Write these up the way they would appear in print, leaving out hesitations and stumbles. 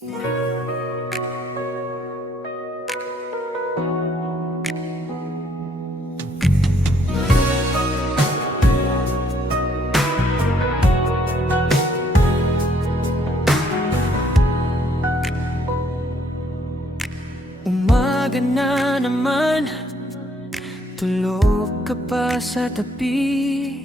Umaga na naman, tulog ka pa sa tabi.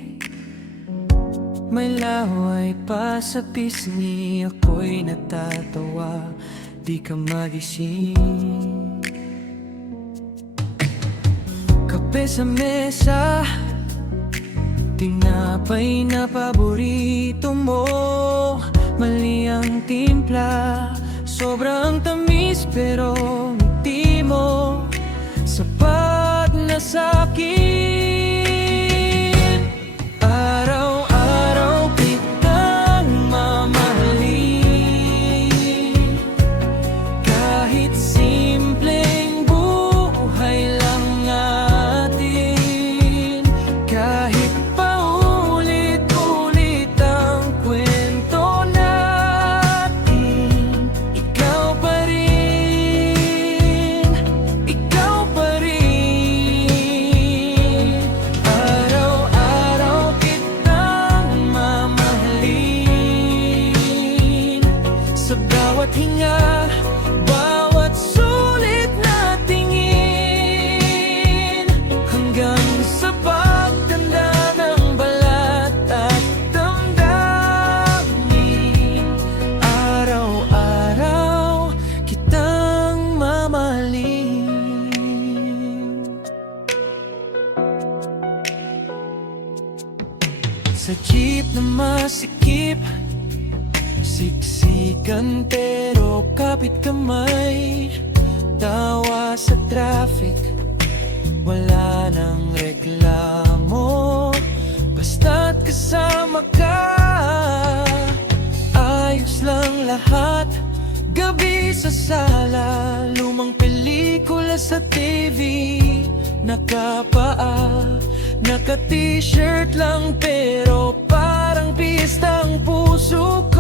May laway pa sa pisngi, ako'y natatawa, di ka magising. Kape sa mesa, tinapay na paborito mo. Mali ang timpla, sobrang tamis pero ngiti mo sapat na sa'kin. Araw-araw kitang mamahalin, kahit simpleng buhay lang natin. Kahit paulit-ulit ang kwento natin, ikaw pa rin, ikaw pa rin. Araw-araw kitang mamahalin, sa bawat hinga, bawat sulit na tingin, hanggang sa pagtanda ng balat at damdamin. Araw-araw kitang mamahalin. Sa jeep na masikip, siksikan pero kapit kamay. Tawa sa traffic, wala nang reklamo, basta't kasama ka. Ayos lang lahat, gabi sa sala, lumang pelikula sa TV. Nakapaa, naka-t-shirt lang pero parang pistang puso ko.